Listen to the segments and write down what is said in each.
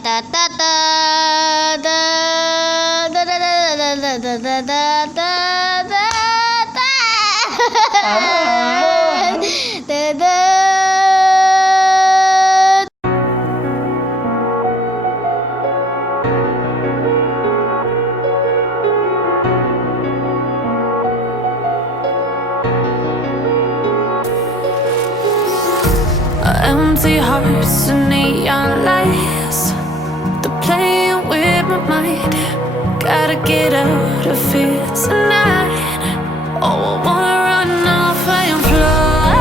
ta ta ta da da da da da da da da da da da da. Empty hearts and neon lights, they're playing with my mind. Gotta get out of here tonight. Oh, I wanna run off and fly.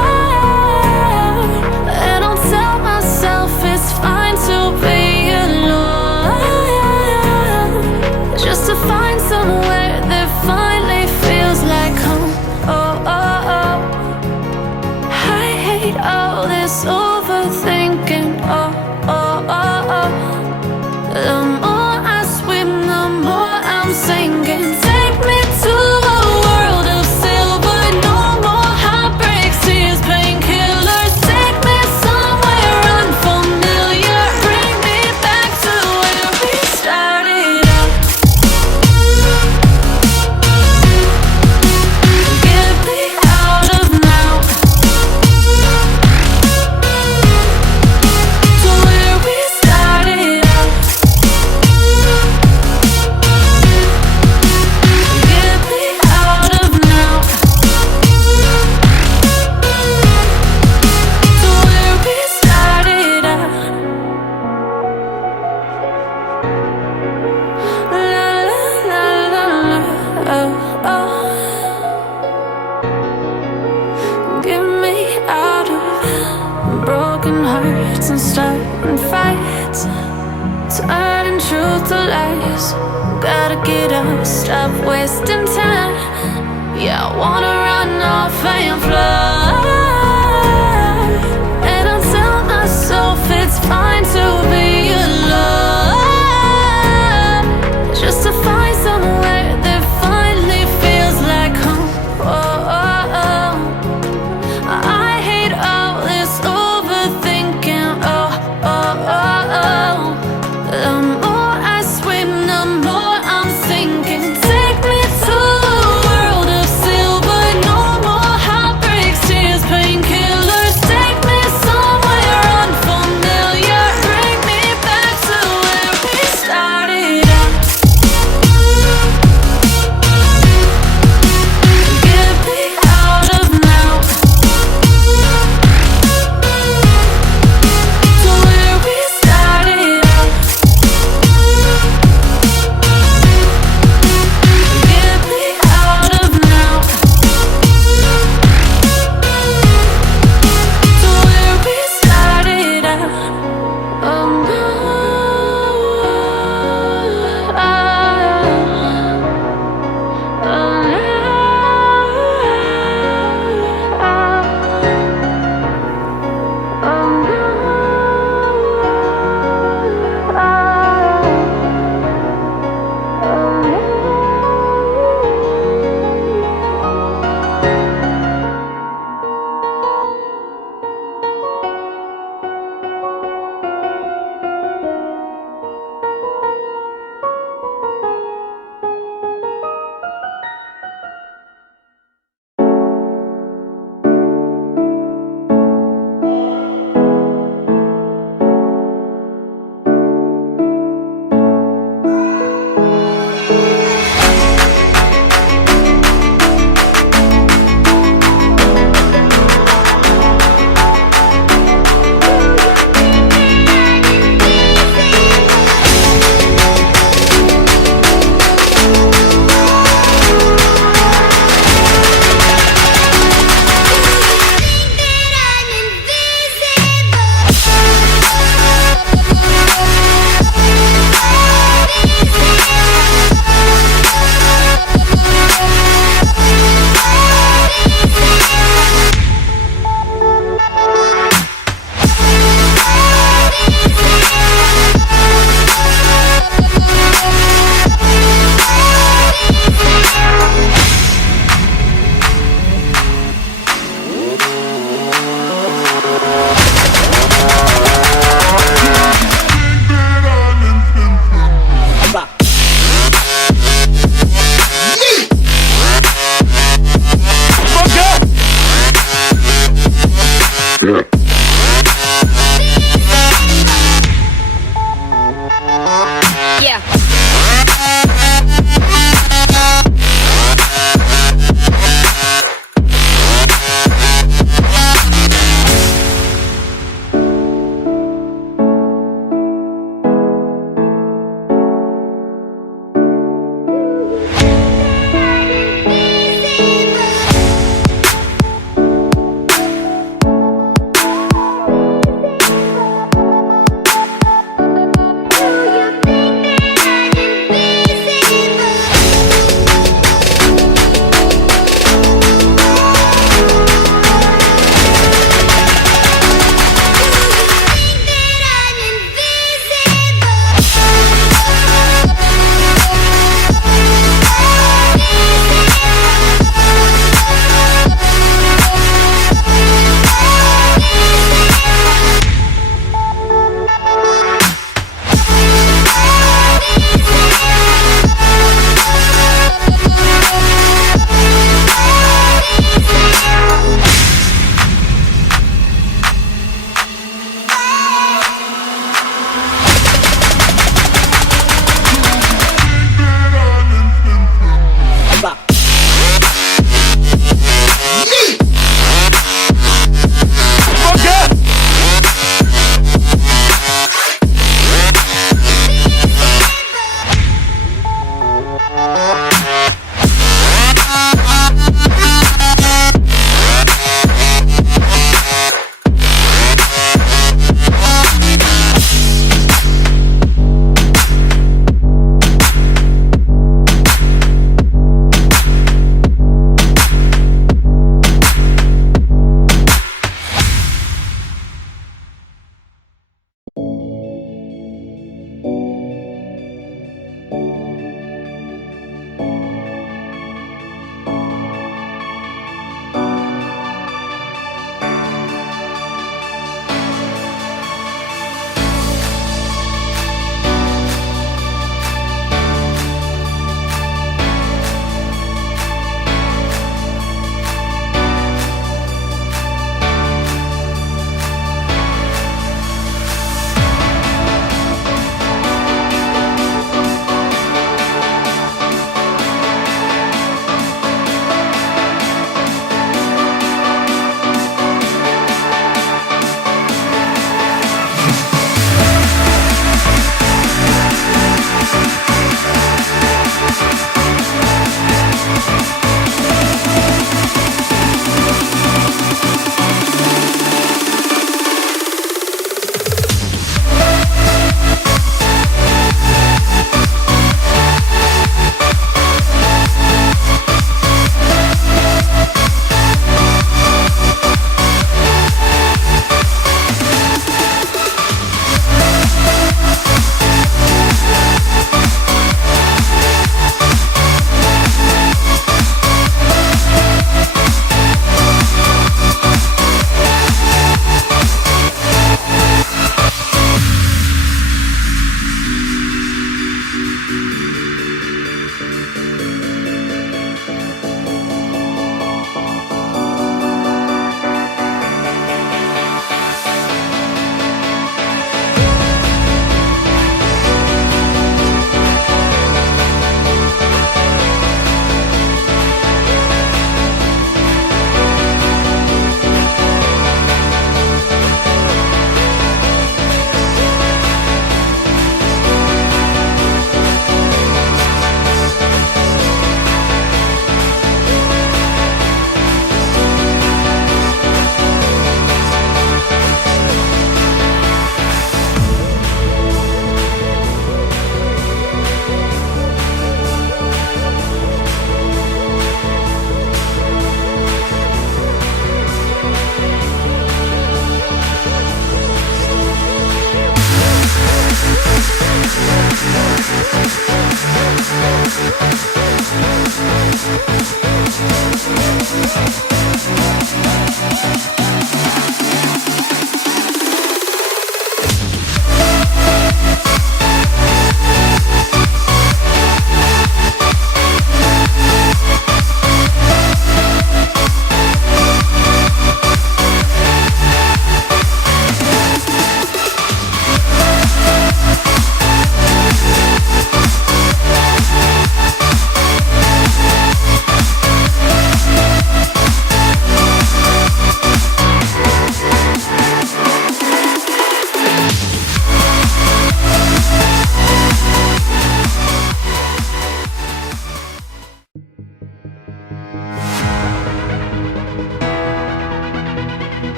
And I'll tell myself it's fine to be alone, just to find somewhere that finally feels like home. Oh, oh, oh. I hate all this overthinking. Oh, oh, oh, oh. The more I swim, the more I'm sinking. Take me to a world of silver. No more heartbreaks, tears, painkillers. Take me somewhere unfamiliar. Bring me back to where we started out. Get me out of now, to where we started out. Get me out of now, to where we started out. La la la la la, oh, oh. Get me out of broken hearts and starting fights, turning truth to lies. Gotta get up, stop wasting time. Yeah, I wanna run off and fly. And I'll tell myself it's fine to